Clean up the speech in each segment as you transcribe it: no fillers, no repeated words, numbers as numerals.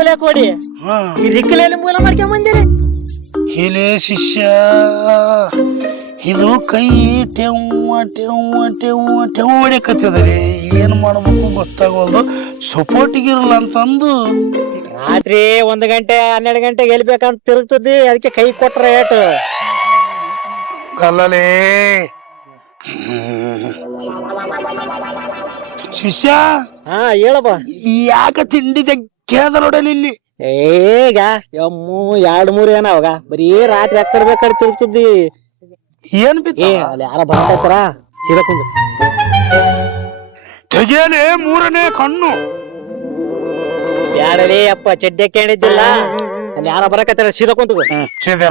ಅಲ್ಲೇ ಕೊಡಿ ಈ ರಿಕ್ಕಲಲ್ಲಿ ಮೂಲ ಮಾಡ್ಕೊಂಡ್ ಬಂದಿರಿ. ಇಲ್ಲೇ ಶಿಷ್ಯ, ಇದು ಕೈ ಟೆವ್ವ ಟೆವ್ವ ಟೆವ್ವ ಟೆವ್ವ ಹೊಡ್ಯಾಕತ್ತದ್ರಿ. ಏನ್ ಮಾಡ್ಬೇಕು ಗೊತ್ತಾಗೋದು. ಸಪೋರ್ಟಿಗಿರಲ್ಲ ಅಂತಂದು ರಾತ್ರಿ 1 ಗಂಟೆ 12 ಗಂಟೆಗೆ ಗೆಲ್ಬೇಕಂತ ತಿರುಗ್ತದಿ. ಅದಕ್ಕೆ ಕೈ ಕೊಟ್ರ ಏಟು ಅಲ್ಲಲೇ ಶಿಷ್ಯ. ಹೇಳಪ್ಪ. ಯಾಕ ತಿಂಡಿ ಜಗ್ಗ್ಯಾದ ನೋಡಲಿ ಇಲ್ಲಿ. ಈಗ 2-3 ಏನ ಅವಾಗ ಬರೀ ರಾತ್ರಿ ಅಕ್ಕಡ್ ಬೇಕಡೆ ತಿರುಗ್ತದಿ. ಏನ್ ಬಿತ್ತ ಅಲ್ಲಿ ಯಾರ ಬರ್ತಾರ ಸೀದಾ ಕುಂದು ತೆಗಿಯಲೇ 3ನೇ ಕಣ್ಣು. ಬ್ಯಾಡಲೇ ಅಪ್ಪ, ಚಡ್ಡೆ ಕೇಳಿದ್ದಿಲ್ಲ. ಅಲ್ಲಿ ಯಾರ ಬರಕತ್ತಾರ ಸೀದಾ ಕುಂತು ಸೀದಾ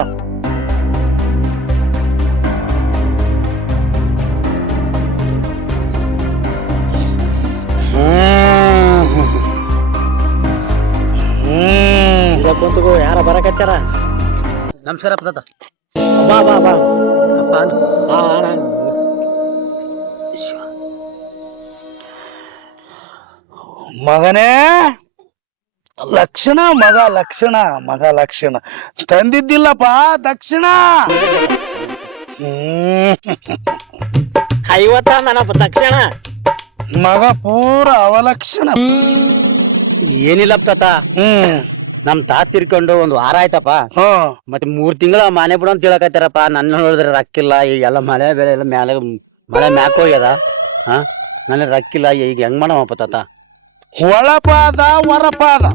ಕುಂತು ಯಾರ ಬರಕತ್ತಾರ. ನಮಸ್ಕಾರ ಪದ. ಬಾ ಬಾ ಬಾ ಅಪ್ಪ ಮಗನೇ ಲಕ್ಷಣ, ಮಗ ಲಕ್ಷಣ, ಮಗ ಲಕ್ಷಣ ತಂದಿದ್ದಿಲ್ಲಪ್ಪ ದಕ್ಷಿಣ. 50 ನನಪ್ಪ ತಕ್ಷಣ. ಮಗ ಪೂರ ಅವಲಕ್ಷಣ. ಏನಿಲ್ಲಪ್ಪ ತಾತ, ನಮ್ ತಾತ ತಿರ್ಕೊಂಡು 1 ವಾರ ಆಯ್ತಪ್ಪ. ಮತ್ತೆ 3 ತಿಂಗಳ ಮನೆ ಬಿಡು ಅಂತ ಹೇಳಕತ್ತಾರಪ್ಪ. ನನ್ನ ನೋಡಿದ್ರೆ ರಕ್ಕಿಲ್ಲ. ಈಗೆಲ್ಲ ಮಳೆ ಬೆಳೆ ಎಲ್ಲ ಮಳೆ ಮ್ಯಾಕ್ ಹೋಗ್ಯದ. ನನ್ನ ರಕ್ಕಿಲ್ಲ. ಈಗ ಹೆಂಗ್ ಮಾಡವಪ್ಪ ತಾತ? ಒಳಪಾದ ಹೊರಪಾದ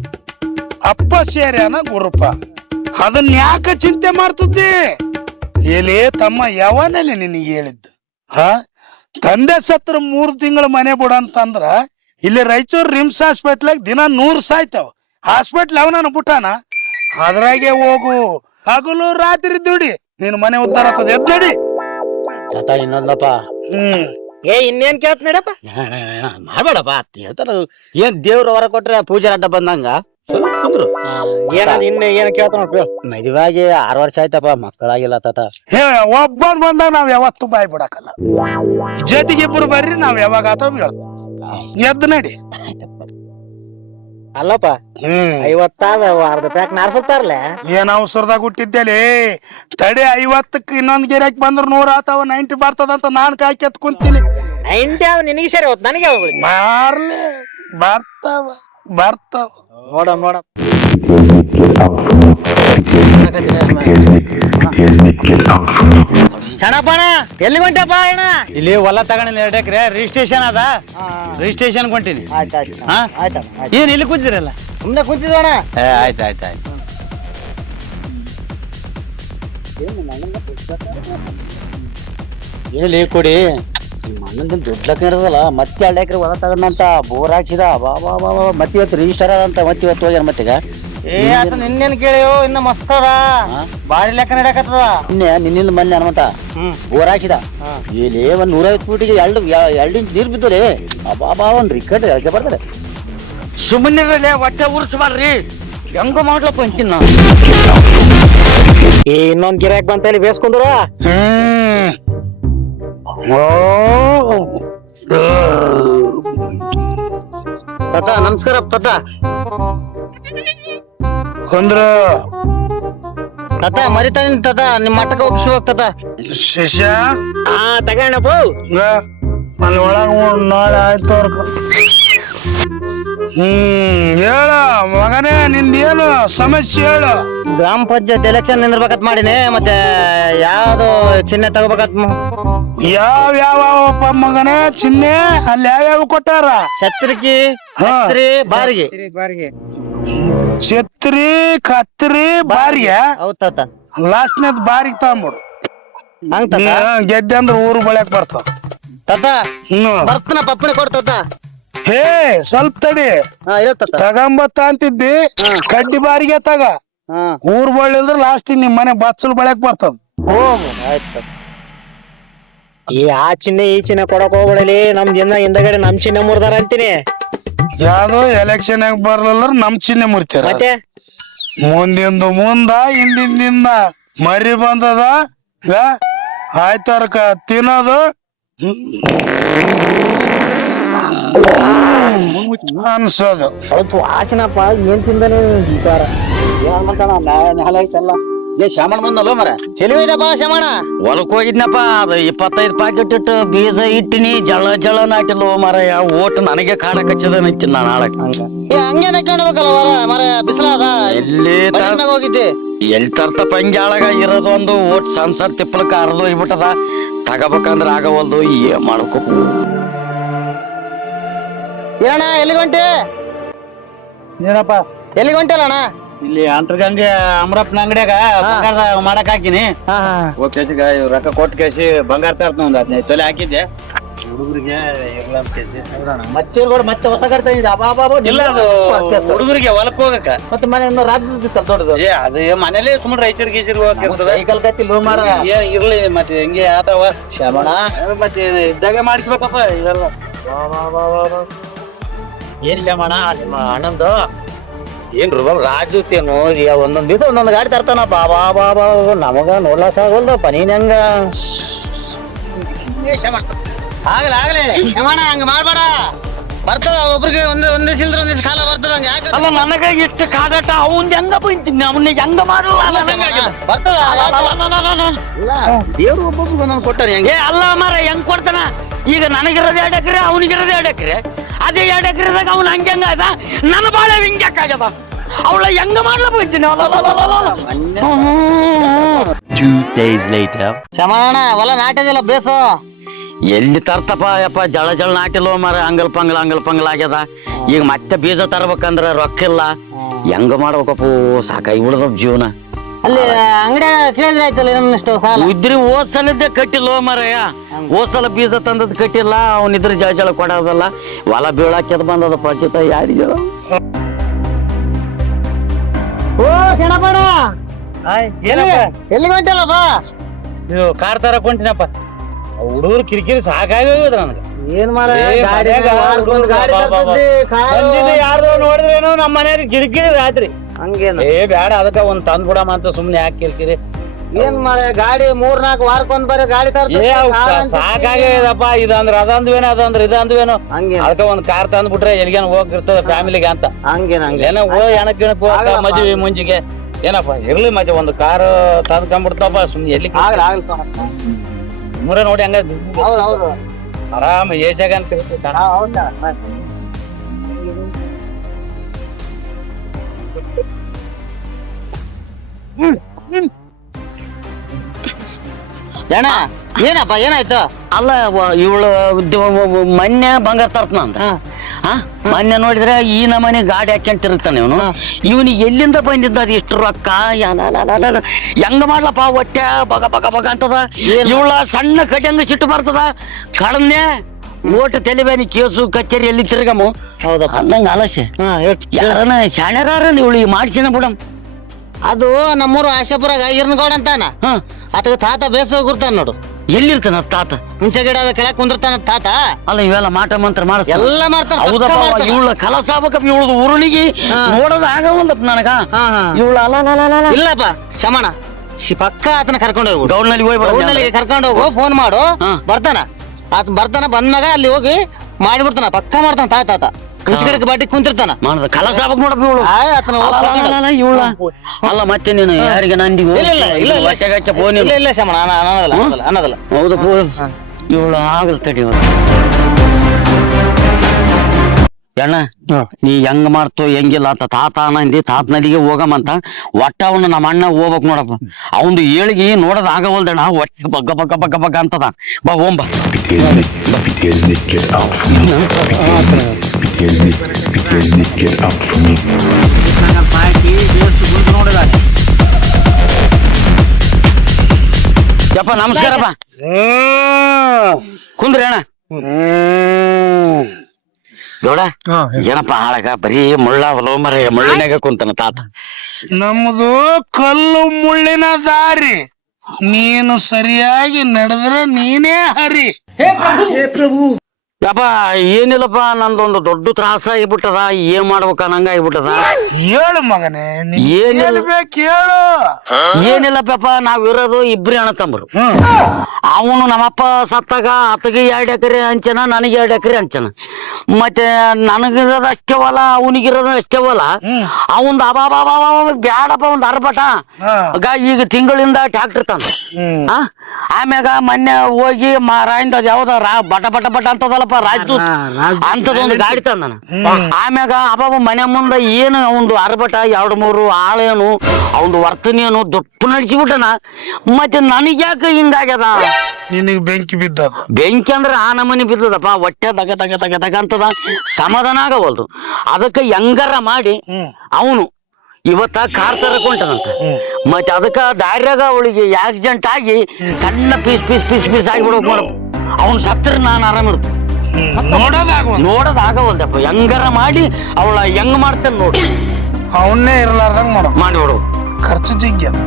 ಅಪ್ಪ ಸೇರ್ಯಾನ ಗುರುಪಾದ. ಅದನ್ನ ಯಾಕ ಚಿಂತೆ ಮಾಡ್ತಿದ್ದಿ? ಎಲ್ಲಿ ತಮ್ಮ ಯಾವನಲ್ಲಿ ನಿನಗೆ ಹೇಳಿದ್ದು? ತಂದೆ ಸತ್ರ 3 ತಿಂಗಳ ಮನೆ ಬಿಡ ಅಂತಂದ್ರ ಇಲ್ಲಿ ರಾಯಚೂರು ರಿಮ್ಸ್ ಹಾಸ್ಪಿಟ್ಲಾಗ ದಿನ 100 ಸಾಯ್ತಾವ. ಹಾಸ್ಪಿಟ್ಲ್ ಅವನ ಬಿಟ್ಟಾನ. ಅದ್ರಾಗೆ ಹೋಗು, ಹಗಲು ರಾತ್ರಿ ದುಡಿ, ನಿನ್ ಮನೆ ಉದ್ದಾರ ಆಗ್ತದೆ. ಎದ್ ನಡಿ ತಾತ. ಇನ್ನೊಂದಪ್ಪ, ಇನ್ನೇನ್ ಕೇಳ್ತ ನಡಪ್ಪ. ಮಾಡ್ಬೇಡಪ್ಪ ಅಂತ ಹೇಳ್ತಾರ. ಏನ್ ದೇವ್ರ ಹೊರ ಕೊಟ್ರೆ ಪೂಜೆ ಅಡ್ಡ ಬಂದಂಗ ಸ್ವಲ್ಪ ಕುಂದ್ರು. ಏನ್ ಕೇಳ್ತಾನ? ಮದುವಾಗಿ 6 ವರ್ಷ ಆಯ್ತಪ್ಪ, ಮಕ್ಕಳಾಗಿಲ್ಲ ತಾತ. ಒಬ್ಬನ್ ಬಂದಾಗ ನಾವ್ ಯಾವತ್ತು ಬಾಯ್ ಬಿಡಕಲ್ಲ. ಜೊತೆಗೆ 2 ಬರ್ರಿ, ನಾವ್ ಯಾವಾಗ ಆತವ ಎದ್ದು ನಡಿ. ಅಲ್ಲಪ್ಪ 50 ಅರ್ಧ ಪ್ಯಾಕ್ ನಾರ್ಸತ್ತಾರಲ್ಲ. ಏನ್ ಅವಸರದಾಗ ಹುಟ್ಟಿದ್ದೇಲಿ. ತಡೆ 50ಕ್ಕೆ ಇನ್ನೊಂದ್ ಗಿರಾಕಿ ಬಂದ್ರ 100 ಆತಾವ. 90 ಬರ್ತದಂತ ನಾನ್ ಕಾಯ್ಕೆತ್ ಕುಂತೀನಿ. 90 ನಿನಗೆ ಸರಿ ಹೋತ್, ನನಗೆ ಮಾರ್ಲೆ ಬರ್ತಾವ ಬರ್ತಾವ. ನೋಡ ಸಣ್ಣಪ್ಪಣ ಎಲ್ಲಿ ಹೊಂಟಪ್ಪ ಅಣ್ಣ? ಇಲ್ಲಿ ಹೊಲ ತಗೊಂಡಿಲ್ಲ 2 ಎಕರೆ ರಿಜಿಸ್ಟ್ರೇಷನ್ ಅದ. ರಿಜಿಸ್ಟ್ರೇಷನ್ ಕೊಂತೀನಿ. ಏನ್ ಇಲ್ಲಿ ಕುಂತಿರಲ್ಲ? ಸುಮ್ನೆ ಕುಂತಿದ್ದಣ್ಣ. ಆಯ್ತಾಯ್ತಾಯ್ತು. ಇಲ್ಲಿ ಕೊಡಿ. ಮಣ್ಣಂದ ದುಡ್ಲಕ್ಕ ಇರೋದಲ್ಲ. ಮತ್ತೆ 2 ಎಕರೆ ಹೊಲ ತಗೊಂಡಂತ ಬೋರ್ ಹಾಕ್ಸಿದ. ಬಾ ಬಾ ಬಾ ಬಾ. ಮತ್ತೆ ಇವತ್ತು ರಿಜಿಸ್ಟರ್ ಅದಂತ. ಮತ್ತೆ ಇವತ್ತು ಹೋಗ್ಯಾರ ಮತ್ತೀಗ. ನಿನ್ನೇನ್ ಕೇಳಿಯೋ ಇನ್ನ ಮಸ್ತ್ ಅದ. ಬಾರಿ ಲೆಕ್ಕ ನಡಕತ್ತದ. ನಿನ್ನಿಂದ ಮೊನ್ನೆ ಹನುಮಂತ ಬೋರ್ ಹಾಕಿದ. ಇಲ್ಲಿ 150 ಫೀಟಿಗೆ 2 ಇಂಚ್ ನೀರ್ ಬಿದ್ದೋರಿ. ಅಬಾಬಾ ಒಂದ್ ರಿಕಟ್ ಹೇಳ್ಕೆ ಬರ್ತಾರೆ. ಸುಮ್ಮನೆ ಹೊಟ್ಟೆ ಉರ್ಸ್ಬಾರ್ರಿ. ಹೆಂಗ ಮಾಡ್ಲಪ್ಪ ಅಂತೀನಿ ನಾನು. ಇನ್ನೊಂದ್ ಗಿರಾಕ್ ಬಂತಲ್ಲಿ ಬೇಸ್ಕೊಂಡ್ರ. ತಾತ ನಮಸ್ಕಾರ ತಾತ. ಅಂದ್ರ ತಾತ ಮರಿತಾನ ತಾತ. ನಿಮ್ ಮಟ್ಟಕ್ಕೆ ಒಪ್ಸಿ ಹೋಗ್ತಾತ. ಶಿಷ್ಯ ತಗೋಣಪ್ಪ. ಅಲ್ಲಿ ಒಳಗ ನಾಳೆ ಆಯ್ತು ಅವ್ರ. ಹೇಳ ಮಗನೇ, ನಿಂದೇನು ಸಮಸ್ಯೆ ಹೇಳು. ಗ್ರಾಮ ಪಂಚಾಯತ್ ಎಲೆಕ್ಷನ್ ನಿಂದಿರ್ಬೇಕಂತ ಮಾಡಿನಿ. ಮತ್ತೆ ಯಾವ್ದು ಚಿಹ್ನೆ ತಗೋಬೇಕಂತ. ಯಾವ್ಯಾವಪ್ಪ ಮಗನೇ ಚಿಹ್ನೆ? ಅಲ್ಲಿ ಯಾವ್ಯಾವ ಕೊಟ್ಟಾರ? ಛತ್ರಿ ಬಾರಿಗೆ. ಛತ್ರಿ ಕತ್ರಿ ಬಾರಿಗೆ. ಹೌದ್ ತಾತ. ಲಾಸ್ಟ್ನೇದ್ ಬಾರಿಗೆ ತಗೊಂಬಿಡು. ಹಂಗ ಗೆದ್ದೆ ಅಂದ್ರ ಊರು ಬಳಕ್ ಬರ್ತಾವ. ತಾತ ಬರ್ತನ ಪಪ್ಪಣೆ ಕೊಡ್ತಾತ. ಹೇ ಸ್ವಲ್ಪ ತಡಿ. ತಗೊಂಬತ್ತ ಅಂತಿದ್ದಿ. ಕಡ್ಡಿ ಬಾರಿಗೆ ತಗ. ಊರ್ ಬಳ್ಳಿಲ್ದ್ರ ಲಾಸ್ಟ್ ನಿಮ್ ಮನೆ ಬಚ್ಚಲ್ ಬಳಕ್ ಬರ್ತದ. ಆ ಚಿಹ್ನೆ ಈ ಚಿಹ್ನೆ ಕೊಡಕ್ ಹೋಗ್ಬಿಡಲಿ. ನಮ್ದಿಂದ ಹಿಂದಗಡೆ ನಮ್ ಚಿಹ್ನೆ ಮುರ್ದಾರ ಅಂತೀನಿ. ಯಾವ್ದು ಎಲೆಕ್ಷನ್ ಬರ್ಲಿಲ್ಲ ನಮ್ ಚಿಹ್ನೆ ಮುರಿತಾರ. ಮತ್ತೆ ಮುಂದಿಂದ ಮುಂದ ಹಿಂದಿಂದ ಮರಿ ಬಂದದ. ಆಯ್ತಾರ ತಿನ್ನೋದು. ಅನ್ಸೋದು. ಅವತ್ತು ವಾಸನಪ್ಪ ಏನ್ ತಿಂದಾನೆ ವಿಚಾರ ಶಾಮಣ್ಣ ಬಂದಲ್ಲ ಮರ ಎಲ್ಲಿದಪ್ಪ ಶಮಣ ಹೊಲಕ್ ಹೋಗಿದ್ನಪ್ಪ ಅದು 25 ಪ್ಯಾಕೆಟ್ ಇಟ್ಟು ಬೀಜ ಇಟ್ಟಿನಿ ಜಳ ನಾಟಿಲ್ವ ಮರಯ ಓಟ್ ನನಗೆ ಕಾಡಕ್ ಹಚ್ಚದನೈತಿ ನಾನು ಆಳಕ್ ಹಂಗೇನೆ ಕಾಣ್ಬೇಕಲ್ಲ ಮರ ಬಿಸಿಲಾದ ಎಲ್ಲಿ ಹೋಗಿದ್ದೆ ಎಲ್ಲಿ ತರ್ತಪ್ಪ ಹಂಗೆ ಆಳಗ ಇರೋದು ಒಂದು ಓಟ್ ಸಂಸಾರ ತಿಪ್ಪಲಕ್ಕ ಹರಿದು ಹೋಗ್ಬಿಟ್ಟದ ತಗೋಬೇಕಂದ್ರ ಆಗವಲ್ದು ಏನ್ ಮಾಡ್ಕೋ ಏನಣ್ಣ ಎಲ್ಲಿಗೆ ಹೊಂಟಿ ಏನಪ್ಪ ಎಲ್ಲಿಗೆ ಹೊಂಟಿಲ್ಲ ಅಣ್ಣ ಇಲ್ಲಿ ಅಂತರ್ಗಂಗೆ ಅಮರಪ್ಪನ ಅಂಗಡಿಯಾಗ ಬಂಗಾರ ಮಾಡಕ್ ಹಾಕಿನಿ ಕೇಸಿಗ ರೊಕ್ಕ ಕೊಟ್ಟು ಕೇಸಿ ಬಂಗಾರ ತರ್ತ ಒಂದ್ 15 ತೊಲೆ ಹಾಕಿದ್ದೆ ಹುಡುಗರಿಗೆ ಮತ್ತೆ ಹೊಸ ಕಟ್ತಾ ಇಲ್ಲ ಅದು ಹುಡುಗರಿಗೆ ಹೊಲಕ್ ಹೋಗಕ್ಕ ಮತ್ತೆ ಮನೆ ರಾಜ್ಯದ ದೊಡ್ಡದು ಅದು ಮನೇಲಿ ಸುಮ್ಮನೆ ರೈತರು ಗೀಚರ್ ಹೋಗಕ್ಕೆ ಸೈಕಲ್ ಕತ್ತಿ ಲೋ ಮಾರ ಇರ್ಲಿ ಮತ್ತೆ ಹೆಂಗೆ ಆತವ ಶಮಣ ಮತ್ತೆ ಇದ್ದಾಗೆ ಮಾಡಿಸ್ಬೇಕಪ್ಪ ಇದೆಲ್ಲ ಏನ್ ಶಮಣ ನಿಮ್ಮ ಅಣ್ಣಂದು ಏನ್ರು ರಾಜುತ್ತೇನು ಒಂದೊಂದ್ ದಿವಸ ಒಂದೊಂದ್ ಗಾಡಿ ತರ್ತಾನ ಬಾಬಾ ನಮಗ ನೋಡ್ಲಾಕ್ ಆಗೋಲ್ದಪ್ಪ ನೀನ್ ಹೆಂಗ ಆಗಲೇ ಶಮಣ ಹಂಗ ಮಾಡ್ಬೇಡ ಬರ್ತದ ಒಬ್ರಿಗೆ ಒಂದೇ ಸಿಲ್ದ್ರ ಒಂದಿವ್ಸ ಕಾಲ ಬರ್ತದ ಹಂಗ ಯಾಕೆ ಅಲ್ಲ ನನಗ ಇಷ್ಟು ಕಾಡಾಟ ಅವನ್ ಹೆಂಗ ಬೈತೀನಿ ಅವನ್ನ ಹೆಂಗ ಮಾಡಲ್ಲ ಬರ್ತದ ದೇವ್ರು ಒಬ್ಬೊಬ್ರಿಗೆ ಒಂದೊಂದು ಕೊಟ್ಟಾರ ಹೆಂಗೆ ಅಲ್ಲ ಮಾರ ಹೆಂಗ್ ಕೊಡ್ತಾನ ಈಗ ನನಗಿರೋದು 2 ಎಕರೆ ಅವನಿಗಿರೋದು 2 ಎಕರೆ ಅದೇ 2 ಎಕರೆದಾಗ ಅವ್ನ ಹಂಗ ಅದ ನನ್ನ ಬಾಳೆ ಹಿಂಗ್ಯಾಕಾಗ್ಯದ ಅವಳ ಹೆಂಗ ಮಾಡ್ಲಾ ಬೈತೀನಿ 2 days later. ಶಮಣ ಹೊಲ ನಾಟಿದಿಲ್ಲ ಬೇಸು ಎಲ್ಲಿ ತರ್ತಪ್ಪ ಯಪ್ಪ ಜಳ ನಾಟಿಲ್ವ ಮಾರ ಅಂಗಲ್ ಪಂಗಲ್ ಆಗ್ಯದ ಈಗ ಮತ್ತೆ ಬೀಜ ತರ್ಬೇಕಂದ್ರ ರೊಕ್ಕ ಇಲ್ಲ ಹೆಂಗ ಮಾಡ್ಬೇಕಪ್ಪು ಸಾಕಾಗಿ ಬಿಡದ ಜೀವನ ಅಲ್ಲಿ ಅಂಗಡಿ ಕೇಳಿದ್ರೆ ಆಯ್ತಲ್ಲ ಇನ್ನಷ್ಟು ಸಾಲ ಉದ್ರಿ ಓದ್ಸಲದ್ದೇ ಕಟ್ಟಿಲ್ವ ಮಾರಯ್ಯ ಓದ್ಸಲ ಬೀಜ ತಂದದ್ ಕಟ್ಟಿಲ್ಲ ಅವನಿದ್ರ ಜಳ ಕೊಡೋದಲ್ಲ ಹೊಲ ಬೀಳಾಕ್ಯದ ಬಂದದ ಪರಿಚಿತ ಯಾರಿಗೆ ಓ ಶಣಪಣ ಎಲ್ಲಿಗೆ ಹೊಂಟಿಲ್ಲಪ್ಪ ನೀವು ಕಾರ್ ತರಕ್ ಹೊಂಟಿನಪ್ಪ ಹುಡುಗರು ಕಿರಿಕಿರಿ ಸಾಕಾಗಿ ಹೋಗಿದ್ರ ನನಗೆ ಏನ್ ಮಾರ ಯಾರ್ದೋ ನೋಡಿದ್ರೇನು ನಮ್ಮ ಮನೆಯವ್ರಿಗೆ ಕಿರಿಕಿರಿ ರಾತ್ರಿ ಹಂಗೇನು ಬ್ಯಾಡ ಅದಕ್ಕ ಒಂದ್ ತಂದ್ ಬಿಡ ಅಂತ ಸುಮ್ನೆ ಯಾಕೆ ಕಿರಿಕಿರಿ ಏನ್ ಮಾರ ಗಾಡಿ 3-4 ವಾರಕ್ಕೊಂದ್ ಬರೀ ಗಾಡಿ ಸಾಕಾಗ್ಯದಪ್ಪ ಇದಂದ್ರ ಅದಂದ್ವೇನೋ ಅದಂದ್ರ ಇದಂದ್ವೇನೋ ಹಂಗೇನ್ ಅದಕ್ಕ ಒಂದ್ ಕಾರ್ ತಂದ್ ಬಿಟ್ರೆ ಎಲ್ಲಿಗೇನ ಹೋಗಿರ್ತದ ಫ್ಯಾಮಿಲಿಗೆ ಅಂತ ಹಂಗೇನ್ ಏನೋ ಎಣಕ್ ಮದ್ವಿ ಮುಂಜಿಗೆ ಏನಪ್ಪ ಇರ್ಲಿ ಮತ್ತೆ ಒಂದು ಕಾರ್ ತಂದ್ಕೊಂಡ್ಬಿಡ್ತಪ್ಪ ಸುಮ್ನೆ ಎಲ್ಲಿ ಮೂರ ನೋಡಿ ಹಂಗ ಹೌದು ಆರಾಮ ಏಷ್ಯಾಗ ಅಂತ ಅಣ್ಣ ಏನಪ್ಪ ಏನಾಯ್ತು ಅಲ್ಲ ಇವಳು ಮೊನ್ನೆ ಬಂಗಾರ ತರ್ತನ ಅಂತ ಮೊನ್ನೆ ನೋಡಿದ್ರೆ ಈ ನಮನೆ ಗಾಡಿ ಹಾಕ್ಯಂತಿರ್ತಾನೆ ಇವನು ಇವನಿಗೆ ಎಲ್ಲಿಂದ ಬಂದಿದ್ದ ಅದು ಇಷ್ಟು ರೊಕ್ಕ ಹೆಂಗ ಮಾಡ್ಲಪ್ಪ ಹೊಟ್ಟೆ ಬಗ ಅಂತದ ಇವಳ ಸಣ್ಣ ಕಟ್ಟಂಗ ಸಿಟ್ಟು ಬರ್ತದ ಕಡನ್ನೆ ಓಟ್ ತೆಲಿಬೇನಿ ಕೇಸು ಕಚೇರಿ ಎಲ್ಲಿ ತಿರ್ಗಮ್ಮ ಹೌದಪ್ಪ ಅಂದಂಗ ಆಲಸ್ಯ ಯಾರನ ಶಾಣ್ಯರಾರ ಇವಳು ಮಾಡ್ಸಿನ ಬಿಡಮ್ ಅದು ನಮ್ಮೂರು ಆಶಾಪುರಾಗ ಈರ್ನಗೌಡ ಅಂತಾನ ಆತಗ ತಾತ ಬೇಸ ಗುರ್ತಾನ ನೋಡು ಎಲ್ಲಿರ್ತಾನ ತಾತ ಹುಂಚೆ ಗಿಡ ಕೆಳಕ್ ಕುಂದಿರ್ತಾನ ತಾತ ಅಲ್ಲ ಇವೆಲ್ಲ ಮಾಟ ಮಂತ್ರ ಮಾಡಿಸ್ ಎಲ್ಲ ಮಾಡ್ತಾನ ಹೌದಪ್ಪ ಇವಳ ಕಲಸ ಆಗ್ಬೇಕಪ್ಪ ಇವಳದು ಉರುಳಿಗೆ ನೋಡೋದ ಆಗವಲ್ದಪ್ಪ ನನಗ ಇವಳ ಅಲ್ಲ ಇಲ್ಲಪ್ಪ ಶಮಣ ಪಕ್ಕ ಆತನ ಕರ್ಕೊಂಡು ಹೋಗ್ಬಿಡು ಗೌಡ್ನಲ್ಲಿ ಹೋಗಿ ಕರ್ಕೊಂಡು ಹೋಗು ಫೋನ್ ಮಾಡು ಬರ್ತಾನ ಆತ ಬರ್ತಾನ ಬಂದ್ಮ್ಯಾಗ ಅಲ್ಲಿ ಹೋಗಿ ಮಾಡಿಬಿಡ್ತಾನ ಪಕ್ಕ ಮಾಡ್ತಾನ ತಾತ ಹುಂಚೆ ಬಾಟಿ ಕುಂತಿರ್ತಾನ ಕಲಸ ಆಗ್ಬೇಕು ನೋಡಪ್ಪ ಇವಳು ಇವಳ ಅಲ್ಲ ಮತ್ತೆ ನೀನು ಯಾರಿಗೆ ನಂದಿಗೂ ಫೋನ್ ಇಲ್ಲ ಶಮಣ ಅನ್ನೋದಲ್ಲ ಹೌದಪ್ಪ ಇವಳು ಆಗಲ್ ತಡಿ ಅಣ್ಣ ನೀ ಹೆಂಗ್ ಮಾಡ್ತು ಹೆಂಗಿಲ್ಲ ಅಂತ ತಾತ ನಂದಿ ತಾತನಲ್ಲಿಗೆ ಹೋಗಮಂತ ಒಟ್ಟ ಅವನು ನಮ್ಮ ಅಣ್ಣ ಹೋಗ್ಬೇಕ್ ನೋಡಪ್ಪ ಅವಂದು ಏಳಿಗೆ ನೋಡೋದ್ ಆಗವಲ್ದಣ್ಣ ಒಟ್ಟು ಬಗ್ಗ ಅಂತದ ಬಾ ಓಂಬ ಯಪ್ಪ ನಮಸ್ಕಾರಪ್ಪ ಕುಂದ್ರಿ ಅಣ್ಣ ಗೌಡ ಏನಪ್ಪ ಹಾಳಾಗ ಬರೀ ಮುಳ್ಳ ಹೊಲವ ಮರ ಮುಳ್ಳಿನಾಗ ಕುಂತಾನ ತಾತ ನಮ್ದು ಕಲ್ಲು ಮುಳ್ಳಿನ ದಾರಿ ನೀನು ಸರಿಯಾಗಿ ನಡೆದ್ರೆ ನೀನೇ ಹರಿ ಯಪ್ಪ ಏನಿಲ್ಲಪ್ಪ ನಂದೊಂದು ದೊಡ್ಡ ತ್ರಾಸ ಆಗ್ಬಿಟ್ಟದ ಏನ್ ಮಾಡ್ಬೇಕ ನಂಗ ಆಗ್ಬಿಟ್ಟದ. ಹೇಳು ಮಗನೇ, ಏನಿಲ್ಲ. ಹೇಳ್ಬೇಕು ಹೇಳು. ಏನಿಲ್ಲಪ್ಪ ನಾವ್ ಇರೋದು ಇಬ್ರಿ ಅಣ್ಣ ತಮ್ಮರು. ಅವನು ನಮ್ಮಪ್ಪ ಸತ್ತಾಗ ಆತಗೆ 2 ಎಕರೆ ಹಂಚನ, ನನಗೆ 2 ಎಕರೆ ಹಂಚನ. ಮತ್ತೆ ನನಗಿರೋದ ಅಷ್ಟೇ ಹೊಲ, ಅವನಿಗಿರೋದ ಅಷ್ಟೇ ಹೊಲ. ಅವಂದ್ ಅಬಾಬಾಬಾ ಬ್ಯಾಡಪ್ಪ, ಒಂದ್ ಅರ್ಬಟ ಈಗ ತಿಂಗಳಿಂದ ಟ್ಯಾಕ್ಟರ್ ತಂದ. ಆಮ್ಯಾಗ ಮೊನ್ನೆ ಹೋಗಿ ರಾಯಿಂದ ಅದ್ ಯಾವ್ದ ಬಟ ಬಟ ಬಟ ಅಂತದಲ್ಲಪ್ಪ, ರಾಜದೂತ್ ಅಂತದೊಂದು ಗಾಡಿ ತಂದನ. ಆಮ್ಯಾಗ ಅಬಾಬ ಮನೆ ಮುಂದ ಏನು ಅವಂದು ಅರ್ಬಟ 2-3 ಆಳೇನು ಅವಂದು ವರ್ತನೇನು ದೊಡ್ಡ ನಡೆಸಿಬಿಟ್ಟನ. ಮತ್ತೆ ನನಗ್ಯಾಕ ಹಿಂಗಾಗ್ಯದ? ನಿನಗ್ ಬೆಂಕಿ ಬಿದ್ದ. ಬೆಂಕಿ ಅಂದ್ರೆ ಆ ನಮನಿ ಬಿದ್ದದಪ್ಪ, ಹೊಟ್ಟೆ ತಗ ತಗ ತಗ ತಗ ಅಂತದ, ಸಮಾಧಾನ ಆಗವಲ್ದು. ಅದಕ್ಕೆ ಹೆಂಗಾರ ಮಾಡಿ ಅವನು ಇವತ್ತ ಕಾರ್ ತರಕೊಂಟನಂತ. ಮತ್ತೆ ಅದಕ್ಕ ದಾರ್ಯಾಗ ಅವಳಿಗೆ ಆಕ್ಸಿಡೆಂಟ್ ಆಗಿ ಸಣ್ಣ ಪೀಸ್ ಪೀಸ್ ಪೀಸ್ ಪೀಸ್ ಆಗಿಬಿಡ್ಬೇಕು ನೋಡ. ಅವ್ನು ಸತ್ರ ನಾನು ಆರಾಮಿರ್ತು. ನೋಡೋದಾಗವಲ್ದಪ್ಪ, ಹೆಂಗಾರ ಮಾಡಿ ಅವಳ ಹೆಂಗ್ ಮಾಡ್ತಾನೆ ನೋಡಿ. ಅವನ್ನೇ ಇರ್ಲಾರ್ದಂಗ್ ಮಾಡಿಬಿಡು. ಖರ್ಚು ಜಿಗ್ಗಿ ಅದ.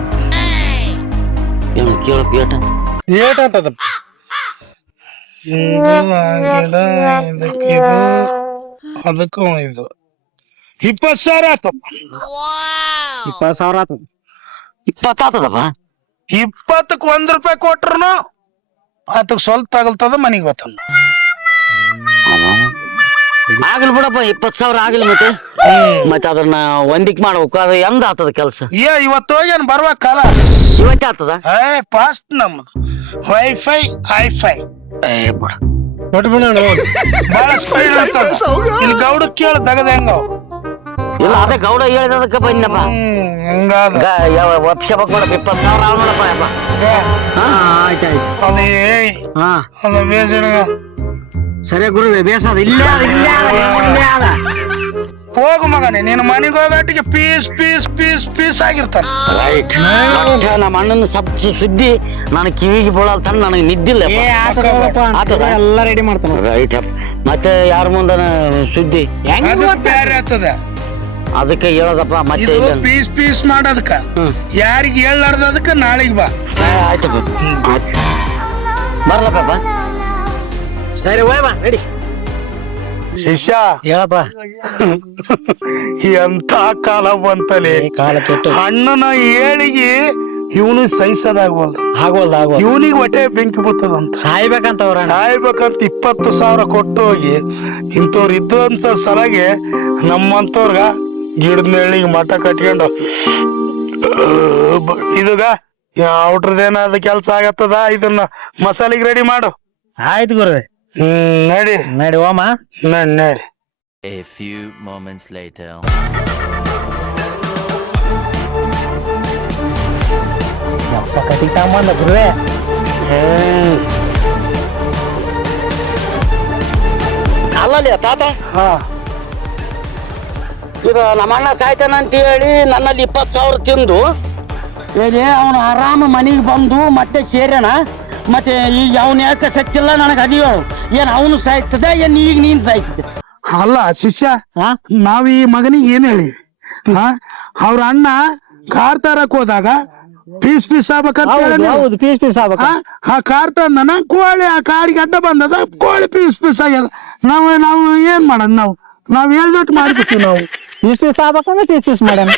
ಏನು ಕೇಳಕ್ ಏಟ ಅದಕ್ಕೂ ಇದು 20,000 ಆತಪ್ಪ. 20,000 ಆತ. 20 ಆತದಪ್ಪ. 20ಕ್ಕೆ ₹1 ಕೊಟ್ರು ಅದಕ್ಕೆ ಸ್ವಲ್ಪ ತಗಲ್ತದ, ಮನಿಗ್ ಬರ್ತದ. ಆಗಲ್ ಬಿಡಪ್ಪ, 20,000 ಆಗಿಲ್ಲ. ಮತ್ತೆ ಅದನ್ನ ಹೊಂದಿಕ್ ಮಾಡ್ಬೇಕು. ಅದು ಎಂದ ಆತದ ಕೆಲಸ? ಇವತ್ತು ಹೋಗ್ಯಾನ ಬರ್ಬೇಕಲ್ಲ. ಇವತ್ತೇ ಆತದ. ಫಾಸ್ಟ್ ನಮ್ದು ವೈಫೈ ಹೈಫೈ ಬಹಳ ಸ್ಪೀಡ್ ಇರ್ತದ. ಇಲ್ಲಿ ಗೌಡ ಕೇಳ ದಗದ ಹೆಂಗ ಇಲ್ಲ, ಅದೇ ಗೌಡ ಹೇಳಿದಕ್ಕೆ ಬಂದಪ್ಪ. ಹಂಗಾದ ವರ್ಷ ನೋಡಪ್ಪ 20,000 ಆಗ ನೋಡಪ್ಪ. ಆಯ್ತಾಯ್ತು. ಅದ ಬೇಜಾರ. ಸರಿ ಗುರುವೆ, ಬೇಸದ ಇಲ್ಲೇ ಅದ. ಹೋಗು ಮಗನೇ, ನೀನು ಮನೆಗೆ ಹೋಗಟ್ಟಿಗೆ ಪೀಸ್ ಪೀಸ್ ಪೀಸ್ ಪೀಸ್ ಆಗಿರ್ತಾನೆ. ರೈಟ್. ನಮ್ಮ ಅಣ್ಣನ ಸುದ್ದಿ ನಾನು ಕಿವಿಗೆ ಬೀಳಲ್ ತನ ನನಗೆ ನಿದ್ದಿಲ್ಲ. ಎಲ್ಲ ರೆಡಿ ಮಾಡ್ತಾನ. ರೈಟ್. ಮತ್ತೆ ಯಾರ ಮುಂದ ಸುದ್ದಿ ಬೇರೆ ಆಗ್ತದ. ಅದಕ್ಕೆ ಹೇಳದಪ್ಪ. ಮತ್ತೆ ಪೀಸ್ ಪೀಸ್ ಮಾಡೋದಕ್ಕ ಯಾರಿಗೆ ಹೇಳಾರ್ದದಕ್ಕ ನಾಳೆಗೆ ಬಾ. ಆಯ್ತು ಬರ್ಲಪ್ಪ. ಸರಿ ಹೋಯ್ ಬಾ, ರೆಡಿ. ಶಿಷ್ಯ ಹೇಳಪ್ಪ. ಎಂತ ಕಾಲ ಬಂತಲೆ. ಕಾಲ ಕೆಟ್ಟು ಅಣ್ಣನ ಏಳಿಗೆ ಇವನು ಸಹಿಸೋದಾಗವಲ್ದು. ಇವನಿಗೆ ಹೊಟ್ಟೆ ಬೆಂಕಿ ಬರ್ತದಂತ. ಸಾಯ್ಬೇಕಂತ 20,000 ಕೊಟ್ಟು ಹೋಗಿ ಇಂಥವ್ರು ಇದ್ದಂತ ಸಲಾಗೆ ನಮ್ಮಂತವ್ರಗ ಗಿಡದ ನೆಳ್ಳಿಗೆ ಮಠ ಕಟ್ಕೊಂಡು ಇದುಗ ಔಟ್ರದೇನಾದ ಕೆಲ್ಸ ಆಗತ್ತದ. ಇದನ್ನ ಮಸಾಲೆಗೆ ರೆಡಿ ಮಾಡು. ಆಯ್ತು ಗುರುವೆ. ನಡಿ ಓಮ. ನಡಿ. A few moments later. Cutting ತಗೊಂಬಂದ ಗುರುವೆ. ಅಲ್ಲಲ್ಲಿ ತಾತ, ಇದು ನಮ್ಮಣ್ಣ ಸಾಯ್ತಾನ ಅಂತ ಹೇಳಿ ನನ್ನಲ್ಲಿ 20,000 ತಿಂದು ಹೇಳಿ ಅವನು ಆರಾಮ ಮನೆಗೆ ಬಂದು ಮತ್ತೆ ಸೇರ್ಯಾನ. ಮತ್ತೆ ಈಗ ಅವನ್ ಯಾಕೆ ಸತ್ತಿಲ್ಲ ನನಗೆ ಅದಿಯೋ. ಏನ್ ಅವನು ಸಾಯ್ತದ, ಏನ್ ಈಗ ನೀನ್ ಸಾಯ್ತಿದ್ದೆ? ಅಲ್ಲ ಶಿಷ್ಯ, ನಾವ್ ಈ ಮಗನಿಗೆ ಏನ್ ಹೇಳಿ ಅವ್ರ ಅಣ್ಣ ಕಾರ್ ತರಕ್ ಹೋದಾಗ ಪೀಸ್ ಪೀಸ್ ಆಗ್ಬೇಕಂತ ಹೌದು, ಪೀಸ್ ಪೀಸ್ ಆಗ್ಬೇಕ. ಆ ಕಾರ್ ತಂದನ ಕೋಳಿ ಆ ಕಾರಿಗೆ ಅಡ್ಡ ಬಂದದ, ಕೋಳಿ ಪೀಸ್ ಪೀಸ್ ಆಗ್ಯದ. ನಾವು ಏನ್ ಮಾಡೋದ್? ನಾವ್ ಹೇಳ್ದೊಟ್ಟು ಮಾಡ್ಬಿಡ್ತೀವಿ. ನಾವು ಪೀಸ್ ಪೀಸ್ ಆಗ್ಬೇಕಂದ್ರೆ ಪೀಸ್ ಪೀಸ್ ಮಾಡ್ಯಾನ.